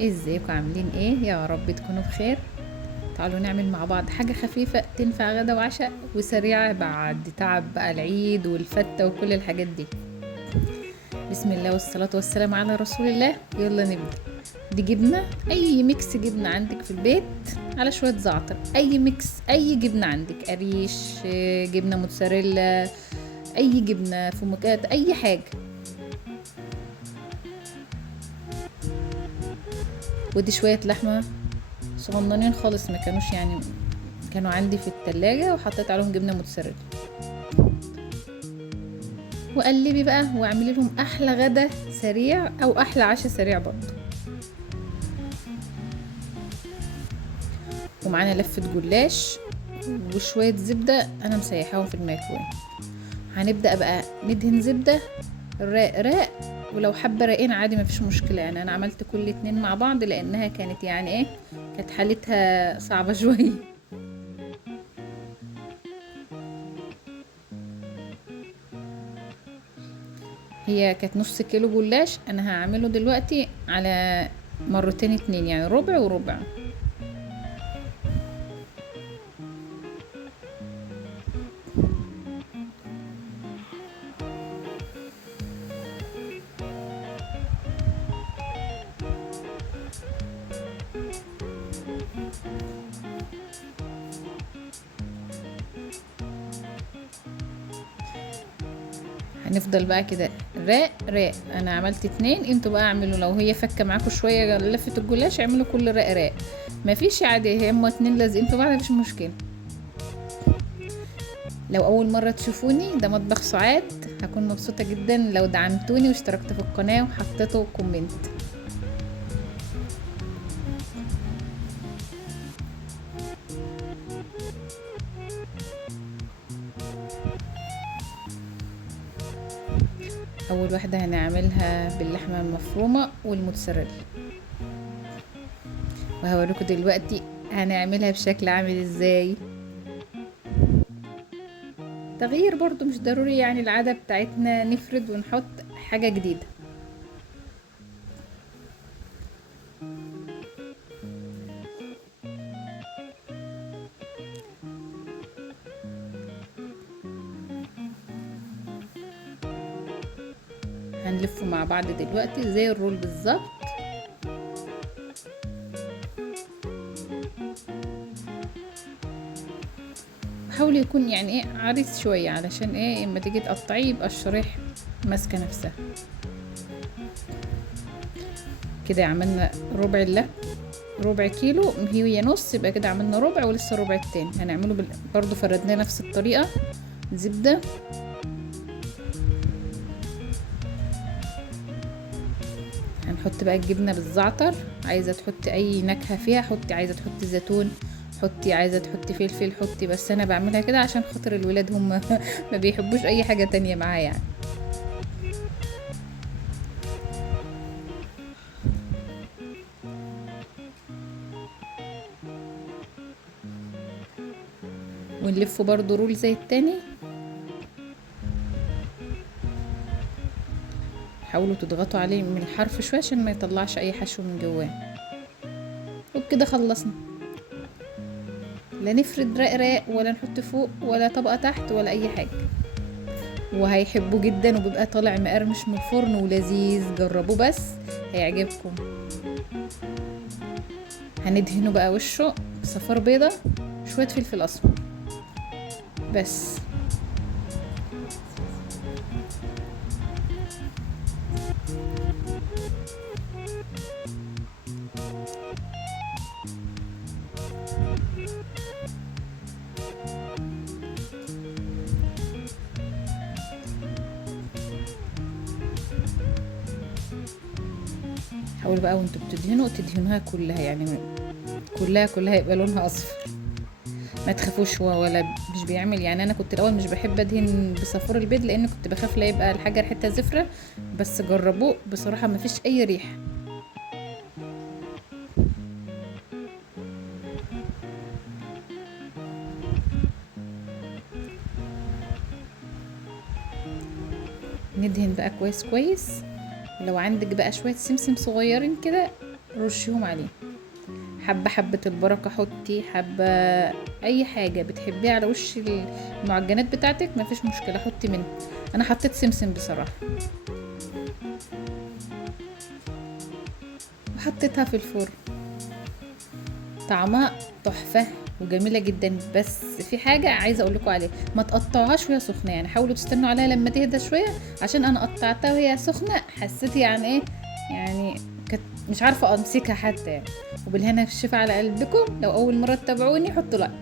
ازيكم عاملين ايه؟ يا رب تكونوا بخير. تعالوا نعمل مع بعض حاجة خفيفة تنفع غدا وعشاء وسريعة بعد تعب بقى العيد والفتة وكل الحاجات دي. بسم الله والصلاة والسلام على رسول الله. يلا نبدأ. دي جبنة، اي ميكس جبنة عندك في البيت، على شوية زعتر، اي ميكس، اي جبنة عندك، قريش، جبنة موتزاريلا، اي جبنة، فمكات، اي حاجة. ودي شوية لحمة صغننين خالص، ما كانوش يعني، كانوا عندي في التلاجة وحطيت عليهم جبنة موتزاريلا. وقلبي بقى واعملي لهم احلى غدا سريع او احلى عشاء سريع برضه. ومعانا لفة جلاش وشوية زبدة انا مسيحاهم في الميكرويف. هنبدأ بقى ندهن زبدة راق راق، ولو حابة راقين عادي مفيش مشكلة، يعني انا عملت كل اتنين مع بعض لانها كانت يعني ايه، كانت حالتها صعبة شوية. هي كانت نص كيلو جلاش، انا هعمله دلوقتي على مرتين اتنين، يعني ربع وربع. هنفضل بقى كده راق راق، انا عملت اتنين، انتوا بقى اعملوا، لو هي فكه معاكم شويه لفه الجلاش اعملوا كل راق راق. مفيش عادي، هما اتنين لازقين في بعض مفيش مشكله. لو اول مره تشوفوني، ده مطبخ سعاد، هكون مبسوطه جدا لو دعمتوني واشتركت في القناه وحطيتوا كومنت. اول واحده هنعملها باللحمه المفرومه والموتزاريلا، وهوريكم دلوقتي هنعملها بشكل عامل ازاي. تغيير برضو مش ضروري، يعني العادة بتاعتنا نفرد ونحط حاجة جديدة. هنلفه مع بعض دلوقتي زي الرول بالظبط. حاول يكون يعني ايه عريض شوية، علشان ايه اما تيجي تقطعيه يبقى الشرايح ماسكة نفسها. كده عملنا ربع ربع كيلو، هي نص، يبقى كده عملنا ربع ولسه ربع التاني هنعمله برضو فردناه نفس الطريقة. زبدة، هنحط بقى الجبنة بالزعتر، عايزة تحطي اي نكهة فيها حطي، عايزة تحطي زيتون حطي، عايزة تحطي فلفل حطي، بس انا بعملها كده عشان خاطر الولاد هم ما بيحبوش اي حاجة تانية معايا يعني. ونلفه برضو رول زي التاني. حاولوا تضغطوا عليه من الحرف شوية عشان ما يطلعش اي حشو من جواه. وبكده خلصنا، لا نفرد رق راق ولا نحط فوق ولا طبقة تحت ولا اي حاجة، وهيحبوه جدا وبيبقى طالع مقرمش من الفرن ولذيذ، جربوه بس هيعجبكم. هندهنه بقى وشه بصفار بيضة، شوية فلفل اسمر بس. حاولوا بقى وانتوا بتدهنوا تدهنوها كلها، يعني كلها يبقى لونها اصفر. ما تخافوش، هو ولا مش بيعمل، يعني انا كنت الاول مش بحب ادهن بصفار البيض لان كنت بخاف لا يبقى الحاجه ريحتها زفره، بس جربوه بصراحه ما فيش اي ريحه. ندهن بقى كويس كويس. لو عندك بقى شويه سمسم صغيرين كده رشيهم عليه. حبة حبة البركة حطي، حبة اي حاجة بتحبيها على وش المعجنات بتاعتك مفيش مشكلة حطي منها. انا حطيت سمسم بصراحة، وحطيتها في الفرن. طعمها تحفة وجميلة جدا. بس في حاجة عايزة اقول لكم عليها، ما تقطعوهاش وهي سخنة، يعني حاولوا تستنوا عليها لما تهدى شوية، عشان انا قطعتها وهي سخنة حسيت يعني ايه، يعني كانت مش عارفة امسكها حتى يعني. وبالهنا والشفا على قلبكم. لو اول مرة تتابعوني حطوا لايك.